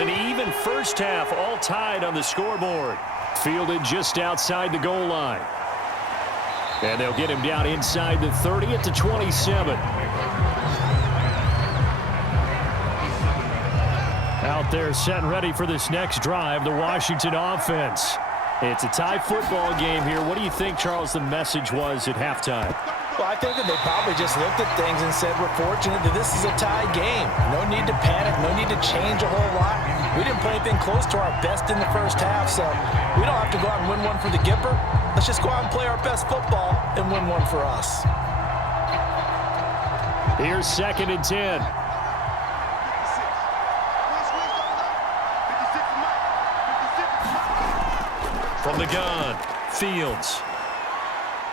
An even first half, all tied on the scoreboard. Fielded just outside the goal line. And they'll get him down inside the 30 at the 27. Out there set and ready for this next drive, the Washington offense. It's a tie football game here. What do you think, Charles, the message was at halftime? Well, I think that they probably just looked at things and said, we're fortunate that this is a tie game. No need to panic, no need to change a whole lot. We didn't play anything close to our best in the first half, so we don't have to go out and win one for the Gipper. Let's just go out and play our best football and win one for us. Here's 2nd and 10. From the gun, Fields.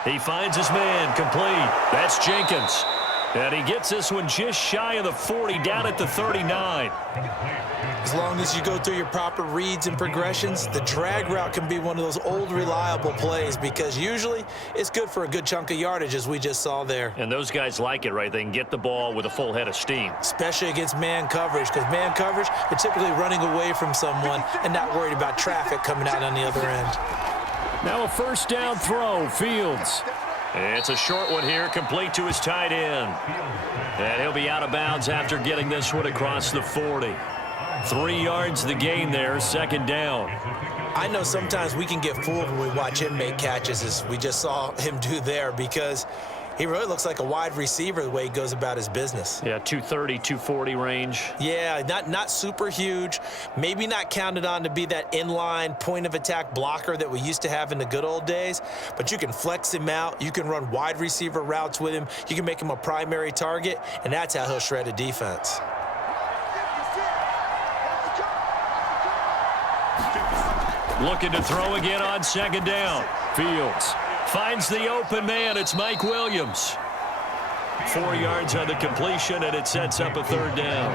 He finds his man, complete. That's Jenkins. And he gets this one just shy of the 40, down at the 39. As long as you go through your proper reads and progressions, the drag route can be one of those old reliable plays because usually it's good for a good chunk of yardage, as we just saw there. And those guys like it, right? They can get the ball with a full head of steam. Especially against man coverage, because man coverage, they're typically running away from someone and not worried about traffic coming out on the other end. Now a first down throw, Fields. It's a short one here, complete to his tight end. And he'll be out of bounds after getting this one across the 40. 3 yards the gain there, 2nd down. I know sometimes we can get fooled when we watch him make catches, as we just saw him do there, because he really looks like a wide receiver the way he goes about his business. Yeah, 230, 240 range. Yeah, not super huge. Maybe not counted on to be that inline point-of-attack blocker that we used to have in the good old days. But you can flex him out. You can run wide receiver routes with him. You can make him a primary target, and that's how he'll shred a defense. Looking to throw again on 2nd down. Fields finds the open man. It's Mike Williams. 4 yards on the completion, and it sets up a 3rd down.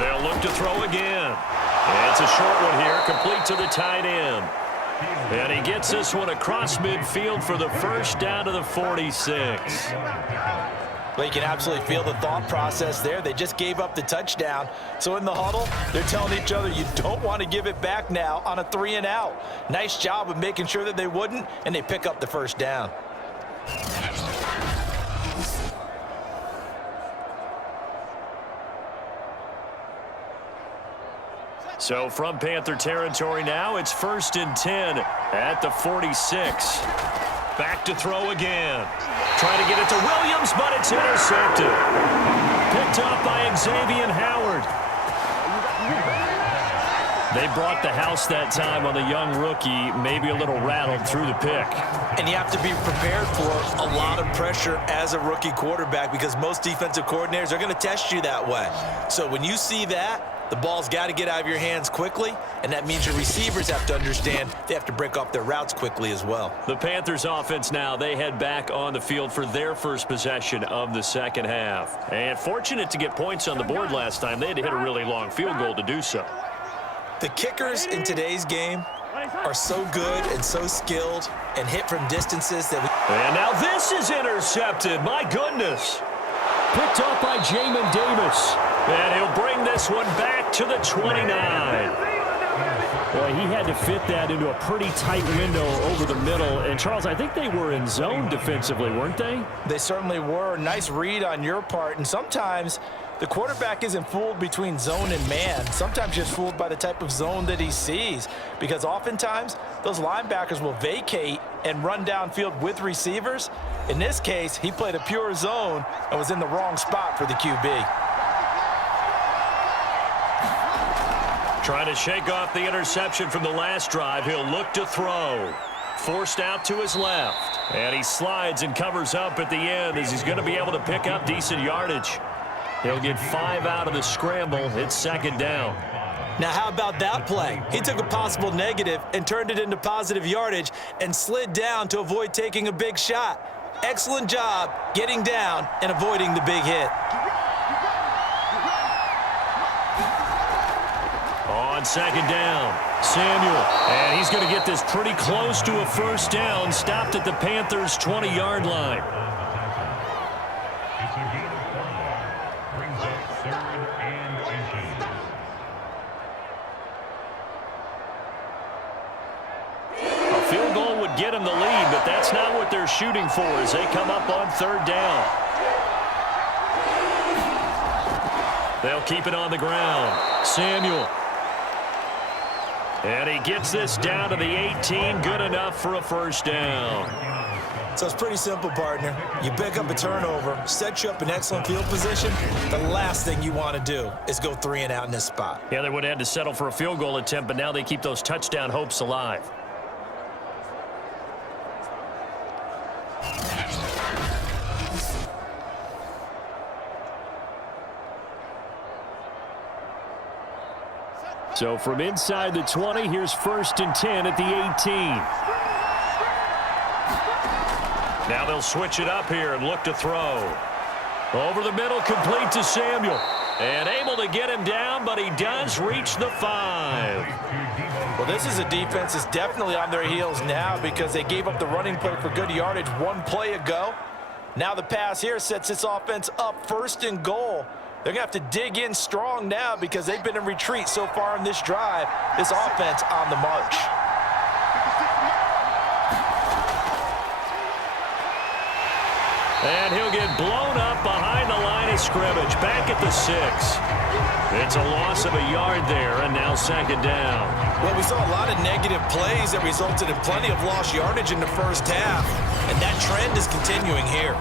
They'll look to throw again. It's a short one here, complete to the tight end. And he gets this one across midfield for the first down to the 46. Well, you can absolutely feel the thought process there. They just gave up the touchdown. So in the huddle, they're telling each other, you don't want to give it back now on a 3 and out. Nice job of making sure that they wouldn't, and they pick up the first down. So from Panther territory now, it's 1st and 10 at the 46. Back to throw again. Trying to get it to Williams, but it's intercepted. Picked up by Xavier Howard. They brought the house that time on the young rookie, maybe a little rattled through the pick. And you have to be prepared for a lot of pressure as a rookie quarterback because most defensive coordinators are going to test you that way. So when you see that, the ball's got to get out of your hands quickly, and that means your receivers have to understand they have to break off their routes quickly as well. The Panthers offense now, they head back on the field for their first possession of the 2nd half. And fortunate to get points on the board last time. They had to hit a really long field goal to do so. The kickers in today's game are so good and so skilled and hit from distances that And now this is intercepted. My goodness. Picked off by Jamin Davis. And he'll bring this one back to the 29. Boy, he had to fit that into a pretty tight window over the middle. And, Charles, I think they were in zone defensively, weren't they? They certainly were. Nice read on your part. And sometimes the quarterback isn't fooled between zone and man. Sometimes just fooled by the type of zone that he sees. Because oftentimes, those linebackers will vacate and run downfield with receivers. In this case, he played a pure zone and was in the wrong spot for the QB. Trying to shake off the interception from the last drive. He'll look to throw. Forced out to his left. And he slides and covers up at the end as he's going to be able to pick up decent yardage. He'll get 5 out of the scramble. It's 2nd down. Now, how about that play? He took a possible negative and turned it into positive yardage and slid down to avoid taking a big shot. Excellent job getting down and avoiding the big hit. On second down, Samuel. And he's going to get this pretty close to a first down. Stopped at the Panthers' 20-yard line. It's a gain of 4. Brings up 3rd and 18. A field goal would get them the lead, but that's not what they're shooting for as they come up on 3rd down. They'll keep it on the ground. Samuel. And he gets this down to the 18. Good enough for a first down. So it's pretty simple, partner. You pick up a turnover, set you up in excellent field position. The last thing you want to do is go 3 and out in this spot. Yeah, they would have had to settle for a field goal attempt, but now they keep those touchdown hopes alive. So from inside the 20, here's 1st and 10 at the 18. Now they'll switch it up here and look to throw. Over the middle, complete to Samuel. And able to get him down, but he does reach the 5. Well, this is a defense that's definitely on their heels now because they gave up the running play for good yardage 1 play ago. Now the pass here sets this offense up 1st and goal. They're going to have to dig in strong now because they've been in retreat so far in this drive. This offense on the march. And he'll get blown up behind the line of scrimmage. Back at the 6. It's a loss of a yard there, and now 2nd down. Well, we saw a lot of negative plays that resulted in plenty of lost yardage in the first half, and that trend is continuing here.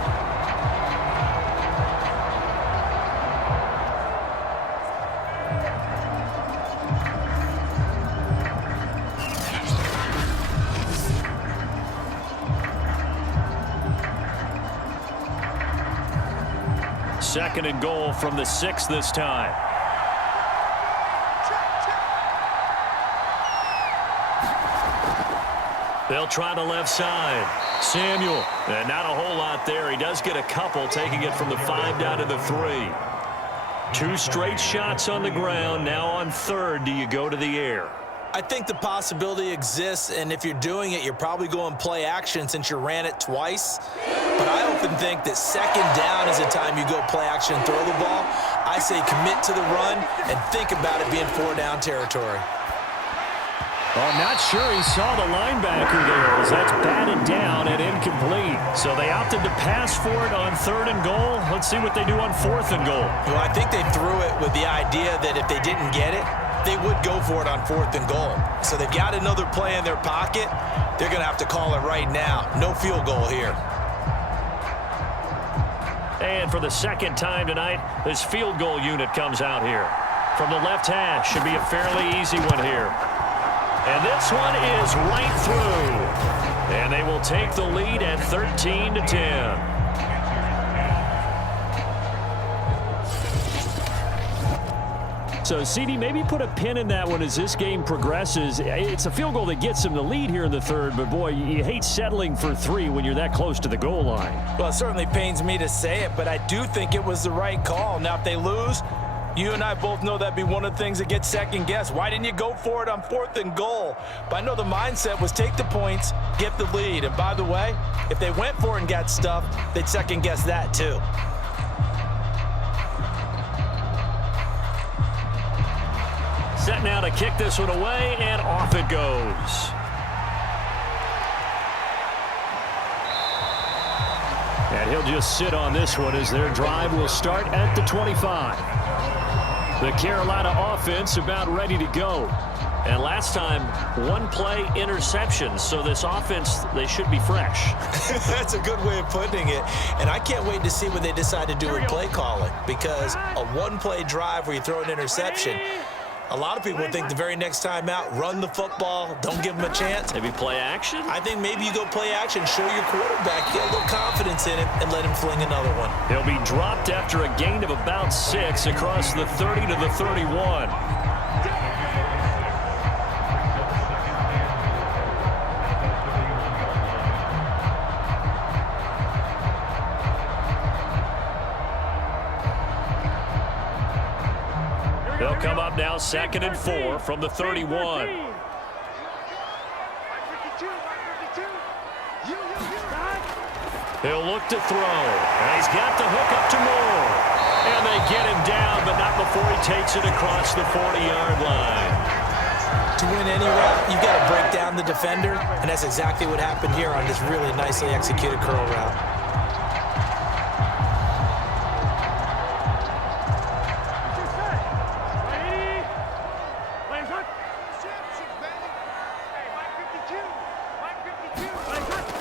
Second and goal from the 6 this time. They'll try the left side. Samuel. And not a whole lot there. He does get a couple, taking it from the 5 down to the 3. 2 straight shots on the ground. Now on 3rd, do you go to the air? I think the possibility exists, and if you're doing it, you're probably going play action since you ran it twice. But I often think that 2nd down is the time you go play action and throw the ball. I say commit to the run and think about it being 4-down territory. Well, I'm not sure he saw the linebacker there as that's batted down and incomplete. So they opted to pass for it on 3rd and goal. Let's see what they do on 4th and goal. Well, I think they threw it with the idea that if they didn't get it, they would go for it on 4th and goal. So they've got another play in their pocket. They're going to have to call it right now. No field goal here. And for the 2nd time tonight, this field goal unit comes out here. From the left hash, should be a fairly easy one here. And this one is right through. And they will take the lead at 13-10. So, CD, maybe put a pin in that one as this game progresses. It's a field goal that gets them the lead here in the 3rd, but, boy, you hate settling for 3 when you're that close to the goal line. Well, it certainly pains me to say it, but I do think it was the right call. Now, if they lose, you and I both know that'd be one of the things that gets second-guessed. Why didn't you go for it on 4th and goal? But I know the mindset was take the points, get the lead. And, by the way, if they went for it and got stuffed, they'd second-guess that, too. Set now to kick this one away, and off it goes. And he'll just sit on this one as their drive will start at the 25. The Carolina offense about ready to go. And last time, 1-play interception. So this offense, they should be fresh. That's a good way of putting it. And I can't wait to see what they decide to do with play calling. Because a 1-play drive where you throw an interception, a lot of people would think the very next time out, run the football, don't give them a chance. Maybe play action? I think maybe you go play action, show your quarterback, get a little confidence in him, and let him fling another one. He'll be dropped after a gain of about 6 across the 30 to the 31. They'll come up now now 2nd and 4 from the 31. He'll look to throw. And he's got the hook up to Moore. And they get him down, but not before he takes it across the 40-yard line. To win any route, you've got to break down the defender, and that's exactly what happened here on this really nicely executed curl route.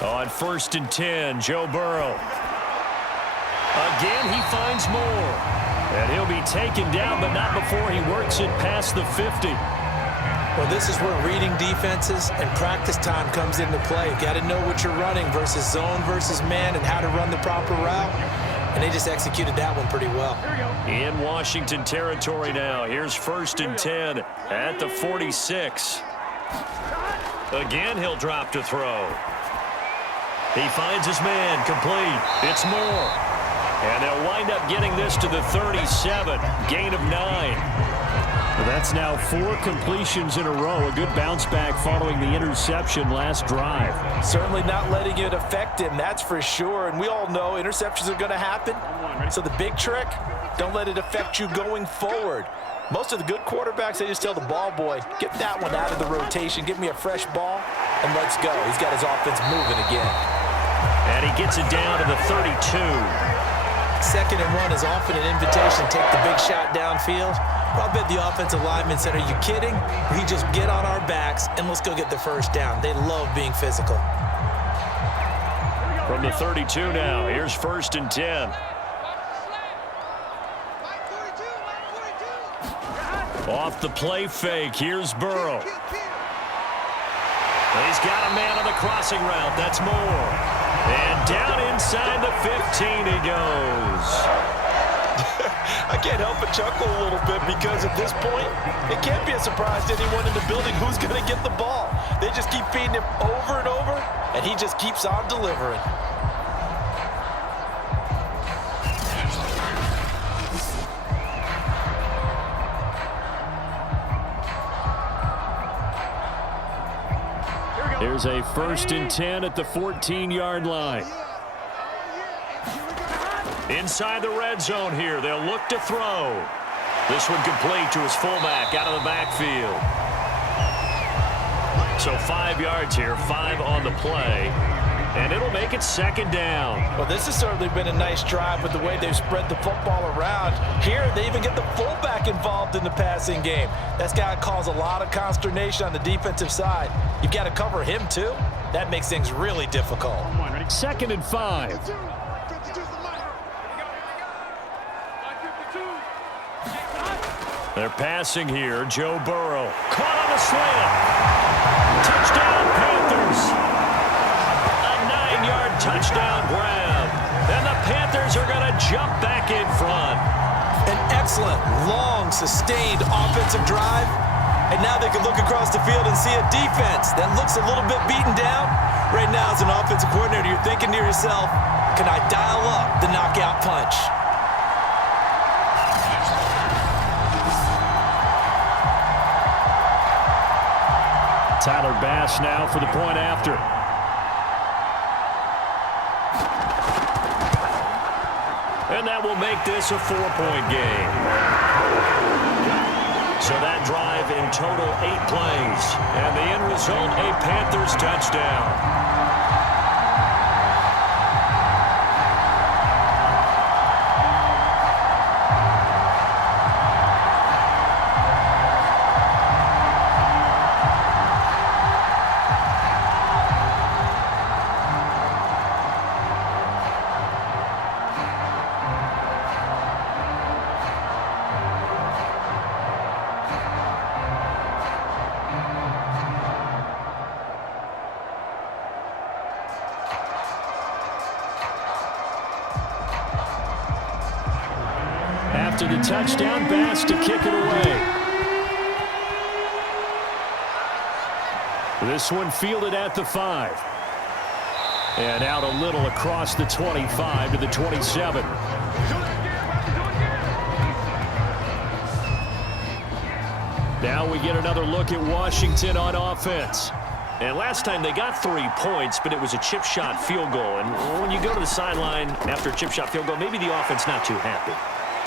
On 1st and 10, Joe Burrow. Again, he finds Moore. And he'll be taken down, but not before he works it past the 50. Well, this is where reading defenses and practice time comes into play. Got to know what you're running versus zone versus man and how to run the proper route. And they just executed that one pretty well. In Washington territory now. Here's 1st and 10 at the 46. Again, he'll drop to throw. He finds his man, complete. It's Moore. And they'll wind up getting this to the 37, gain of 9. Well, that's now 4 completions in a row. A good bounce back following the interception last drive. Certainly not letting it affect him, that's for sure. And we all know interceptions are going to happen. So the big trick, don't let it affect you going forward. Most of the good quarterbacks, they just tell the ball boy, get that one out of the rotation, give me a fresh ball, and let's go. He's got his offense moving again. And he gets it down to the 32. 2nd and 1 is often an invitation. Take the big shot downfield. Well, I bet the offensive lineman said, are you kidding? We just get on our backs and let's go get the first down. They love being physical. From the 32 now, here's 1st and 10. Off the play fake, here's Burrow. He's got a man on the crossing route. That's Moore. And down inside the 15 he goes. I can't help but chuckle a little bit because at this point, it can't be a surprise to anyone in the building who's going to get the ball. They just keep feeding him over and over, and he just keeps on delivering. There's a 1st and 10 at the 14-yard line. Inside the red zone here, they'll look to throw. This one complete to his fullback out of the backfield. So 5 yards here, 5 on the play. And it'll make it 2nd down. Well, this has certainly been a nice drive with the way they've spread the football around. Here, they even get the fullback involved in the passing game. That's got to cause a lot of consternation on the defensive side. You've got to cover him, too. That makes things really difficult. 2nd and 5. They're passing here. Joe Burrow. Caught on the slant. Touchdown, Panthers. Touchdown grab. And the Panthers are going to jump back in front. An excellent, long, sustained offensive drive. And now they can look across the field and see a defense that looks a little bit beaten down. Right now, as an offensive coordinator, you're thinking to yourself, can I dial up the knockout punch? Tyler Bass now for the point after. And that will make this a 4-point game. So that drive in total 8 plays. And the end result, a Panthers touchdown. After the touchdown, Bass to kick it away. This one fielded at the 5. And out a little across the 25 to the 27. Now we get another look at Washington on offense. And last time they got 3 points, but it was a chip shot field goal. And when you go to the sideline after a chip shot field goal, maybe the offense not too happy.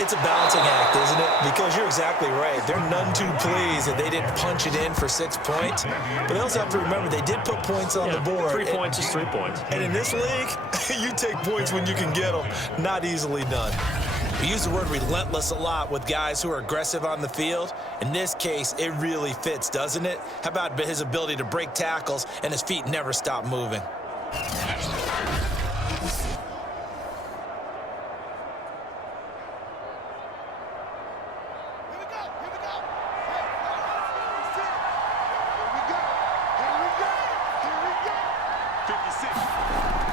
It's a balancing act, isn't it? Because you're exactly right. They're none too pleased that they didn't punch it in for 6 points. But they also have to remember they did put points on the board. 3 points is 3 points. And in this league, you take points when you can get them. Not easily done. We use the word relentless a lot with guys who are aggressive on the field. In this case, it really fits, doesn't it? How about his ability to break tackles and his feet never stop moving?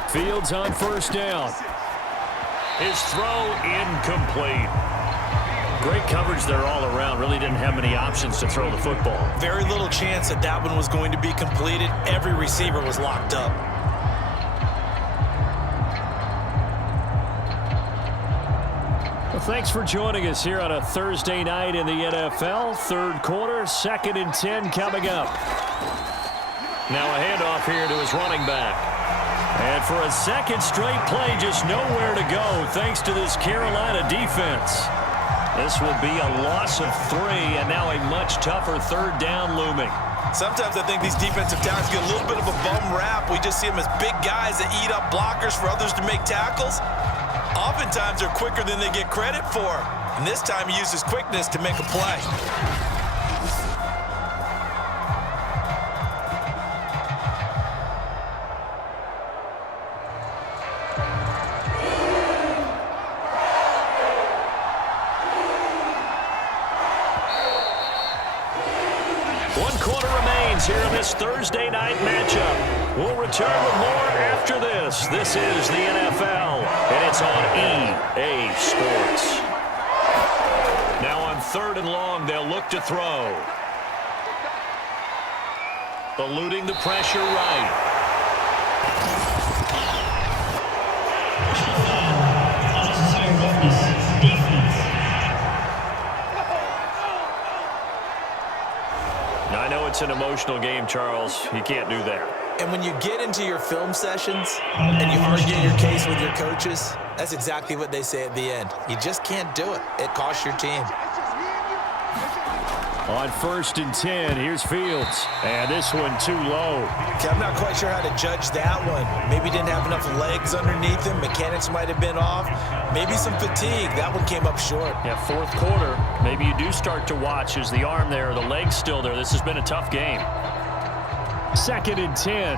Fields on first down. His throw incomplete. Great coverage there all around. Really didn't have many options to throw the football. Very little chance that that one was going to be completed. Every receiver was locked up. Well, thanks for joining us here on a Thursday night in the NFL. Third quarter, 2nd and 10 coming up. Now a handoff here to his running back. And for a second straight play, just nowhere to go thanks to this Carolina defense. This will be a loss of 3, and now a much tougher 3rd down looming. Sometimes I think these defensive tackles get a little bit of a bum rap. We just see them as big guys that eat up blockers for others to make tackles. Oftentimes they're quicker than they get credit for. And this time he used his quickness to make a play. Here in this Thursday night matchup. We'll return with more after this. This is the NFL, and it's on EA Sports. Now on 3rd and long, they'll look to throw. Eluding the pressure right. I know it's an emotional game, Charles. You can't do that. And when you get into your film sessions and you argue your case with your coaches, that's exactly what they say at the end. You just can't do it. It costs your team. On 1st and 10, here's Fields. And this one too low. Okay, I'm not quite sure how to judge that one. Maybe he didn't have enough legs underneath him. Mechanics might have been off. Maybe some fatigue. That one came up short. Yeah, 4th quarter. Maybe you do start to watch. Is the arm there, the leg's still there? This has been a tough game. 2nd and 10.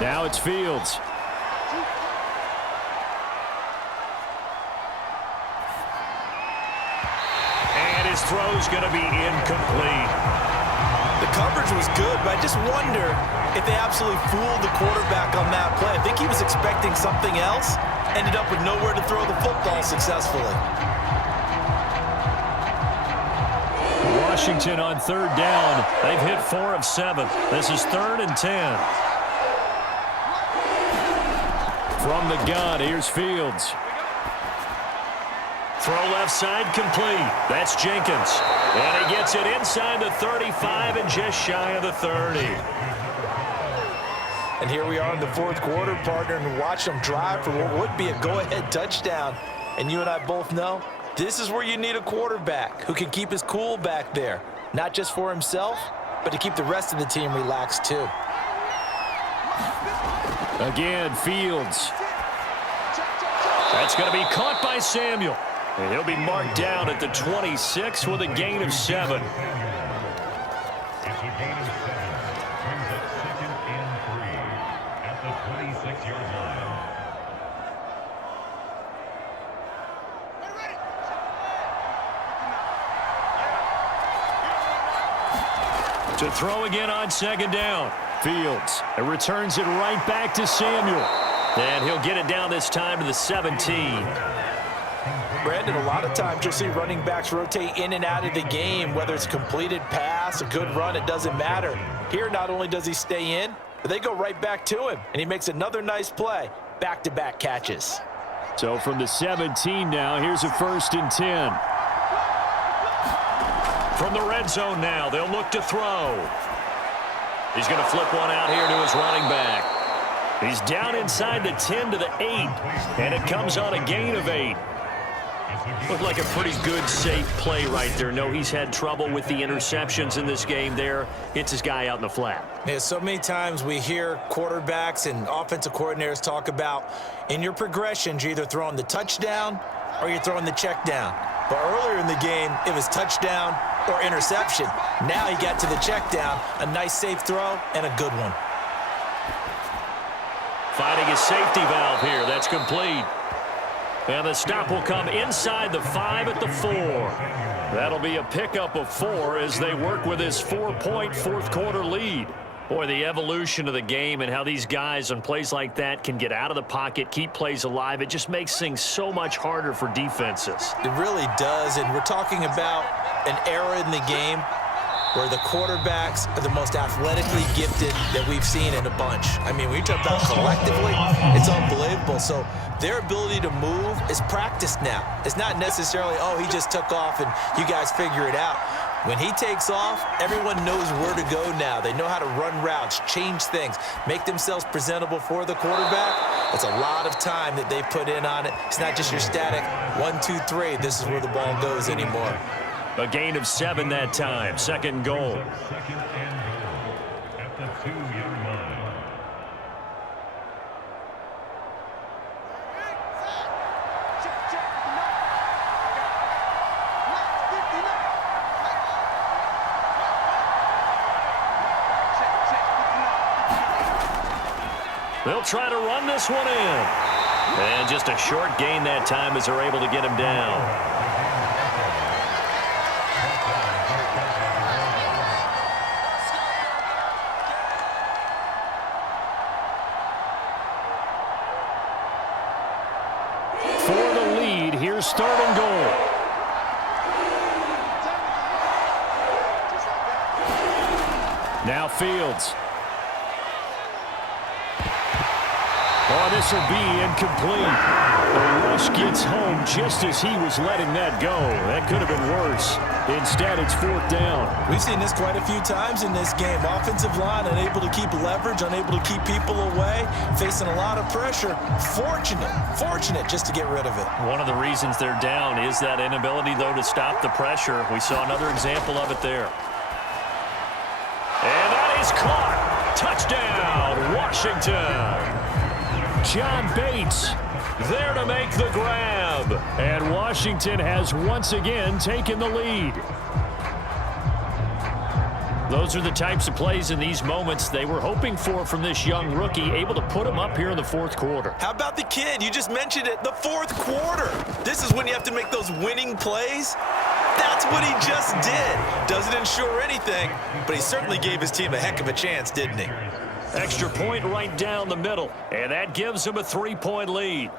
Now it's Fields. His throw's going to be incomplete. The coverage was good, but I just wonder if they absolutely fooled the quarterback on that play. I think he was expecting something else, ended up with nowhere to throw the football successfully. Washington on 3rd down. They've hit 4 of 7. This is 3rd and 10. From the gun, here's Fields. Throw left side complete. That's Jenkins. And he gets it inside the 35 and just shy of the 30. And here we are in the 4th quarter, partner, and watch them drive for what would be a go-ahead touchdown. And you and I both know this is where you need a quarterback who can keep his cool back there. Not just for himself, but to keep the rest of the team relaxed too. Again, Fields. That's going to be caught by Samuel. And he'll be marked down at the 26 with a gain of 7. It's a gain of 7. Brings up 2nd and 3 at the 26-yard line. To throw again on 2nd down. Fields. It returns it right back to Samuel. And he'll get it down this time to the 17. Brandon, a lot of times you'll see running backs rotate in and out of the game, whether it's a completed pass, a good run, it doesn't matter. Here, not only does he stay in, but they go right back to him, and he makes another nice play. Back-to-back catches. So from the 17 now, here's a 1st and 10. From the red zone now, they'll look to throw. He's going to flip one out here to his running back. He's down inside the 10 to the 8, and it comes on a gain of 8. Looked like a pretty good, safe play right there. No, he's had trouble with the interceptions in this game there. Hits his guy out in the flat. Yeah, so many times we hear quarterbacks and offensive coordinators talk about in your progressions, you're either throwing the touchdown or you're throwing the check down. But earlier in the game, it was touchdown or interception. Now he got to the check down, a nice safe throw and a good one. Finding his safety valve here. That's complete. And the stop will come inside the 5 at the 4. That'll be a pickup of 4 as they work with this 4-point fourth-quarter lead. Boy, the evolution of the game and how these guys on plays like that can get out of the pocket, keep plays alive, it just makes things so much harder for defenses. It really does, and we're talking about an era in the game where the quarterbacks are the most athletically gifted that we've seen in a bunch. I mean, when you talk about collectively, it's unbelievable. So their ability to move is practiced now. It's not necessarily, oh, he just took off and you guys figure it out. When he takes off, everyone knows where to go now. They know how to run routes, change things, make themselves presentable for the quarterback. It's a lot of time that they put in on it. It's not just your static 1, 2, 3. This is where the ball goes anymore. A gain of 7 that time. 2nd and goal. 2nd and goal at the 2-yard line. They'll try to run this one in. And just a short gain that time as they're able to get him down. For the lead, here's 3rd and goal. Now Fields. Oh, this will be incomplete. The rush gets home just as he was letting that go. That could have been worse. Instead, it's 4th down. We've seen this quite a few times in this game. Offensive line unable to keep leverage, unable to keep people away, facing a lot of pressure. Fortunate just to get rid of it. One of the reasons they're down is that inability, though, to stop the pressure. We saw another example of it there. And that is caught. Touchdown, Washington. John Bates there to make the grab. And Washington has once again taken the lead. Those are the types of plays in these moments they were hoping for from this young rookie, able to put him up here in the 4th quarter. How about the kid? You just mentioned it, the 4th quarter. This is when you have to make those winning plays. That's what he just did. Doesn't ensure anything, but he certainly gave his team a heck of a chance, didn't he? Extra point right down the middle, and that gives him a 3-point lead.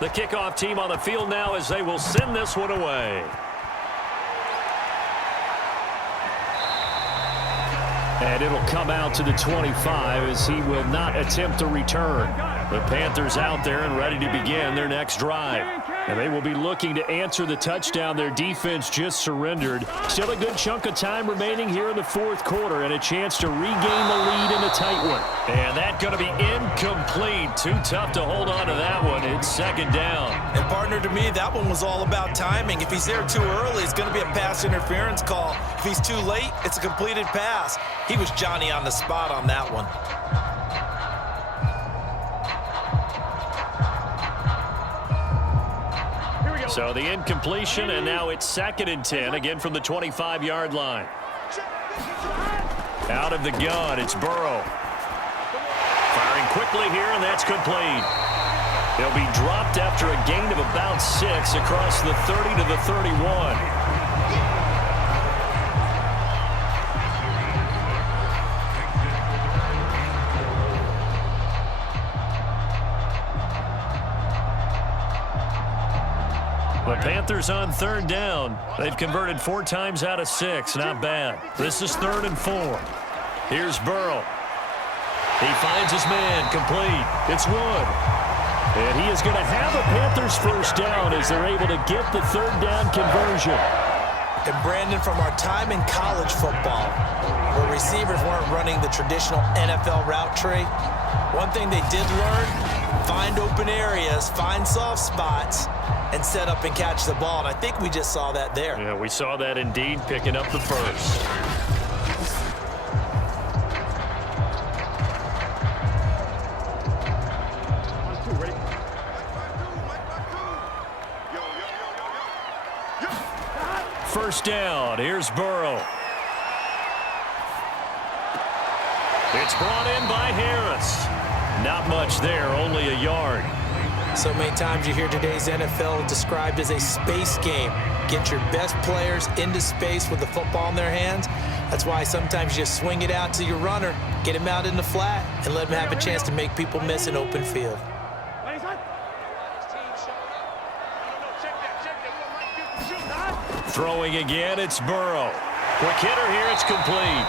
The kickoff team on the field now as they will send this one away. And it'll come out to the 25 as he will not attempt to return. The Panthers out there and ready to begin their next drive. And they will be looking to answer the touchdown their defense just surrendered. Still a good chunk of time remaining here in the 4th quarter and a chance to regain the lead in a tight one. And that's going to be incomplete. Too tough to hold on to that one. It's 2nd down. And partner, to me, that one was all about timing. If he's there too early, it's going to be a pass interference call. If he's too late, it's a completed pass. He was Johnny on the spot on that one. So the incompletion, and now it's 2nd and 10, again from the 25-yard line. Out of the gun, it's Burrow. Firing quickly here, and that's complete. He'll be dropped after a gain of about 6 across the 30 to the 31. Panthers on third down. They've converted 4 times out of 6. Not bad. This is 3rd and 4. Here's Burrow. He finds his man, complete. It's Wood. And he is going to have a Panthers first down as they're able to get the 3rd down conversion. And Brandon, from our time in college football, where receivers weren't running the traditional NFL route tree, one thing they did learn, find open areas, find soft spots, and set up and catch the ball. And I think we just saw that there. Yeah, we saw that indeed, picking up the first. First down. Here's Burrow. It's brought in by Harris. Not much there, only a yard. So many times you hear today's NFL described as a space game. Get your best players into space with the football in their hands. That's why sometimes you just swing it out to your runner, get him out in the flat, and let him have a chance to make people miss an open field. Throwing again, it's Burrow. Quick hitter here, it's complete.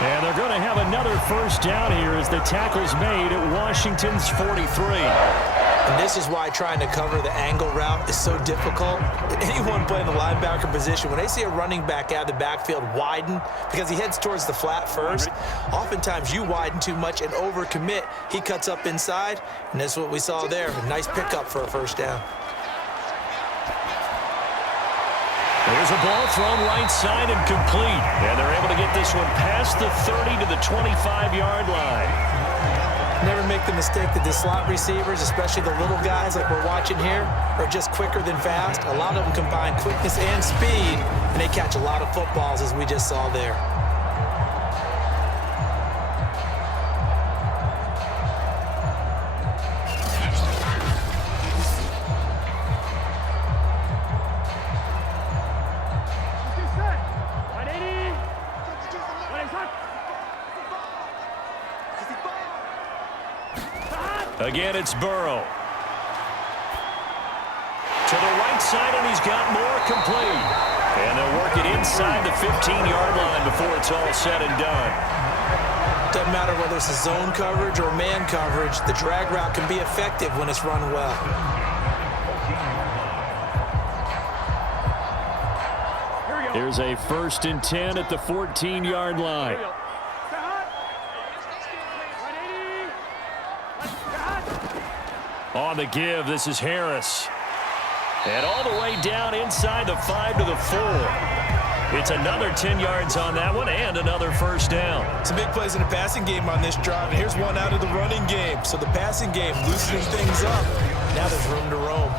And they're going to have another first down here as the tackle's made at Washington's 43. And this is why trying to cover the angle route is so difficult. Anyone playing the linebacker position, when they see a running back out of the backfield widen because he heads towards the flat first, oftentimes you widen too much and overcommit. He cuts up inside, and that's what we saw there. A nice pickup for a first down. There's a ball thrown right side and complete. And they're able to get this one past the 30 to the 25-yard line. Never make the mistake that the slot receivers, especially the little guys like we're watching here, are just quicker than fast. A lot of them combine quickness and speed, and they catch a lot of footballs, as we just saw there. Again, it's Burrow. To the right side, and he's got more, complete. And they'll work it inside the 15-yard line before it's all said and done. Doesn't matter whether it's a zone coverage or man coverage, the drag route can be effective when it's run well. Here's a 1st and 10 at the 14-yard line. On the give, this is Harris. And all the way down inside the 5 to the 4. It's another 10 yards on that one and another first down. Some big plays in the passing game on this drive, and here's one out of the running game. So the passing game loosening things up. Now there's room to roam.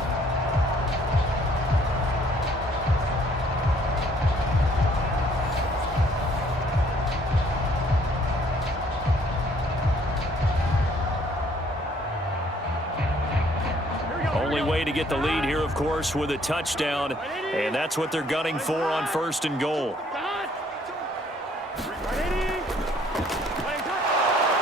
Only way to get the lead here, of course, with a touchdown, and that's what they're gunning for on 1st and goal.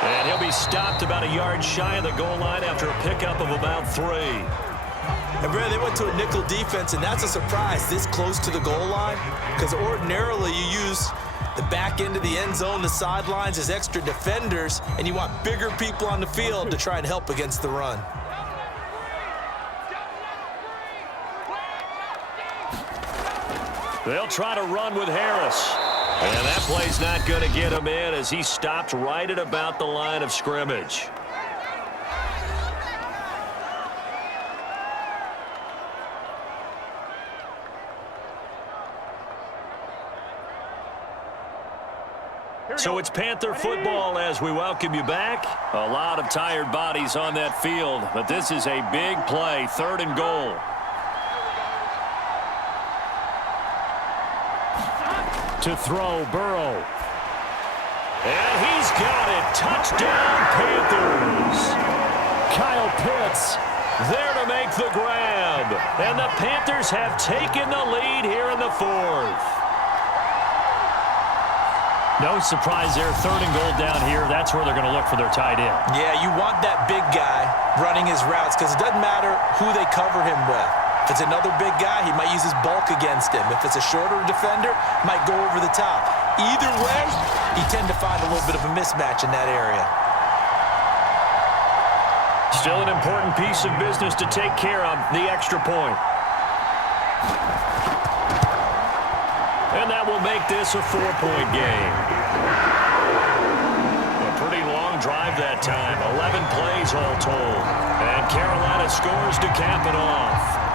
And he'll be stopped about a yard shy of the goal line after a pickup of about 3. And Brad, they went to a nickel defense, and that's a surprise this close to the goal line, because ordinarily you use the back end of the end zone, the sidelines as extra defenders, and you want bigger people on the field to try and help against the run. They'll try to run with Harris. And that play's not going to get him in as he stopped right at about the line of scrimmage. So it's Panther football as we welcome you back. A lot of tired bodies on that field, but this is a big play, 3rd and goal. To throw, Burrow. And he's got it. Touchdown, Panthers. Kyle Pitts there to make the grab. And the Panthers have taken the lead here in the 4th. No surprise there. 3rd and goal down here. That's where they're going to look for their tight end. Yeah, you want that big guy running his routes because it doesn't matter who they cover him with. If it's another big guy, he might use his bulk against him. If it's a shorter defender, might go over the top. Either way, you tend to find a little bit of a mismatch in that area. Still an important piece of business to take care of, the extra point. And that will make this a 4-point game. A pretty long drive that time. 11 plays all told. And Carolina scores to cap it off.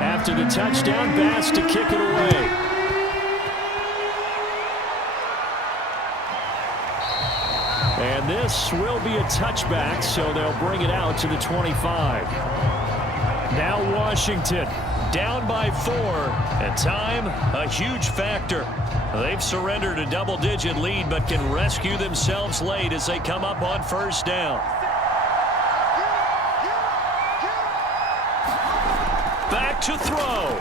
After the touchdown, Bass to kick it away. And this will be a touchback, so they'll bring it out to the 25. Now Washington down by 4, and time a huge factor. They've surrendered a double-digit lead but can rescue themselves late as they come up on first down. Back to throw.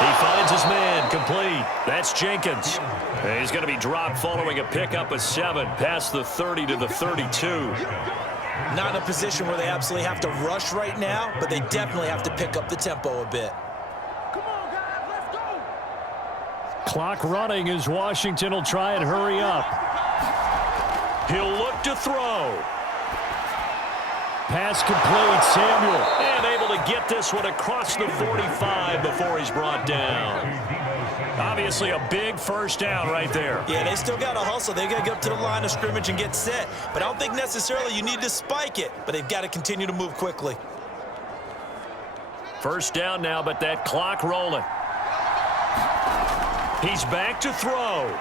He finds his man, complete. That's Jenkins. He's going to be dropped following a pickup of 7 past the 30 to the 32. Not in a position where they absolutely have to rush right now, but they definitely have to pick up the tempo a bit. Come on, guys, let's go. Clock running as Washington will try and hurry up. He'll look to throw. Pass complete, Samuel. And able to get this one across the 45 before he's brought down. Obviously a big first down right there. Yeah, they still got to hustle. They got to get up to the line of scrimmage and get set. But I don't think necessarily you need to spike it, but they've got to continue to move quickly. First down now, but that clock rolling. He's back to throw.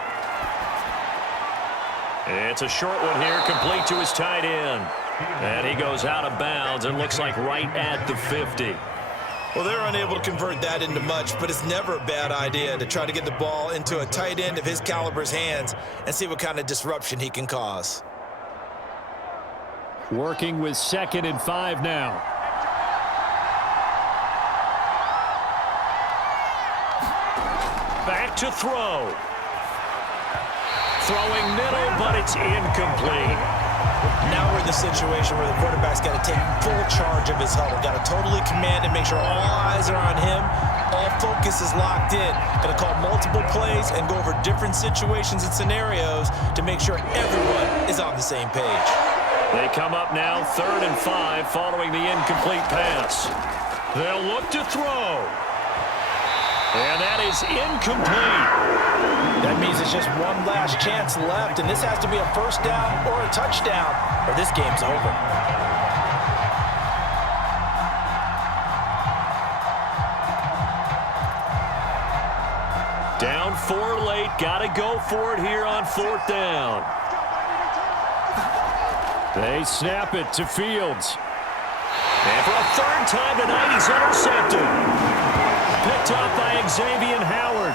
It's a short one here, complete to his tight end. And he goes out of bounds and looks like right at the 50. Well, they're unable to convert that into much, but it's never a bad idea to try to get the ball into a tight end of his caliber's hands and see what kind of disruption he can cause. Working with 2nd and 5 now. Back to throw. Throwing middle, but it's incomplete. Now we're in the situation where the quarterback's got to take full charge of his huddle. Got to totally command and make sure all eyes are on him. All focus is locked in. Got to call multiple plays and go over different situations and scenarios to make sure everyone is on the same page. They come up now 3rd and 5 following the incomplete pass. They'll look to throw. And that is incomplete. That means it's just one last chance left, and this has to be a first down or a touchdown, or this game's over. Down 4 late, got to go for it here on 4th down. They snap it to Fields. And for a 3rd time tonight, he's intercepted. Picked off by Xavier Howard.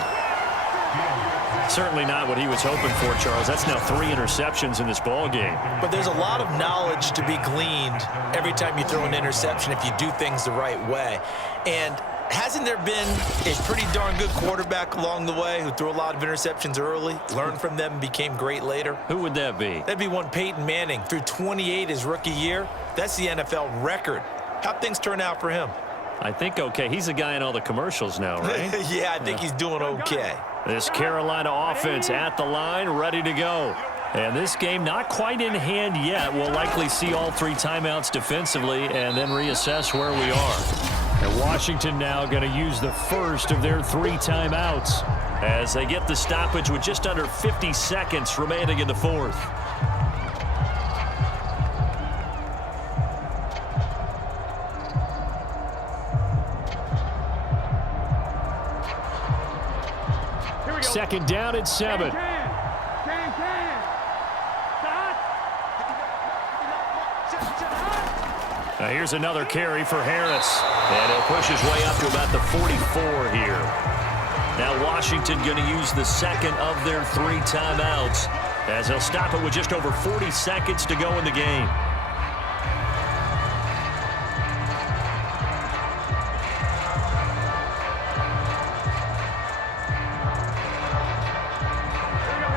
Certainly not what he was hoping for, Charles. That's now 3 interceptions in this ball game. But there's a lot of knowledge to be gleaned every time you throw an interception if you do things the right way. And hasn't there been a pretty darn good quarterback along the way who threw a lot of interceptions early, learned from them, and became great later? Who would that be? That'd be one Peyton Manning. Threw 28 his rookie year. That's the NFL record. How'd things turn out for him? I think okay. He's a guy in all the commercials now, right? Yeah, I think he's doing okay. This Carolina offense at the line, ready to go. And this game not quite in hand yet. We'll likely see all 3 timeouts defensively and then reassess where we are. And Washington now going to use the first of their 3 timeouts as they get the stoppage with just under 50 seconds remaining in the 4th. Second down at 7. Now here's another carry for Harris. And he'll push his way up to about the 44 here. Now Washington going to use the second of their 3 timeouts as they'll stop it with just over 40 seconds to go in the game.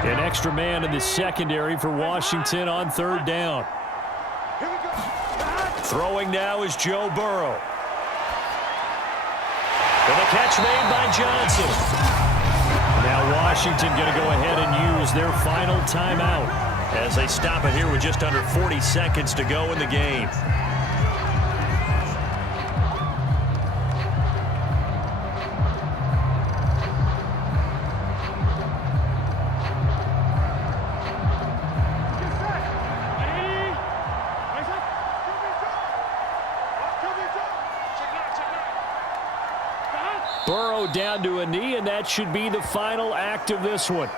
An extra man in the secondary for Washington on 3rd down. Throwing now is Joe Burrow. And the catch made by Johnson. Now Washington going to go ahead and use their final timeout as they stop it here with just under 40 seconds to go in the game. Burrow down to a knee, and that should be the final act of this one.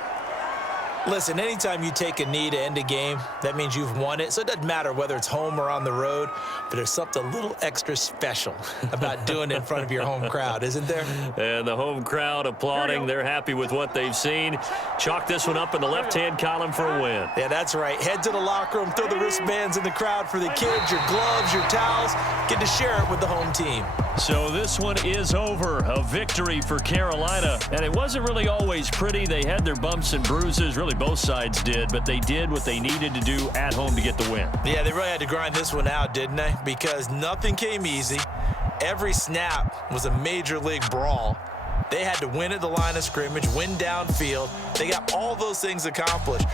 Listen, anytime you take a knee to end a game, that means you've won it. So it doesn't matter whether it's home or on the road, but there's something a little extra special about doing it in front of your home crowd, isn't there? And the home crowd applauding. They're happy with what they've seen. Chalk this one up in the left-hand column for a win. Yeah, that's right. Head to the locker room, throw the wristbands in the crowd for the kids, your gloves, your towels. Get to share it with the home team. So this one is over. A victory for Carolina. And it wasn't really always pretty. They had their bumps and bruises. Really, both sides did. But they did what they needed to do at home to get the win. Yeah, they really had to grind this one out, didn't they? Because nothing came easy. Every snap was a major league brawl. They had to win at the line of scrimmage, win downfield. They got all those things accomplished.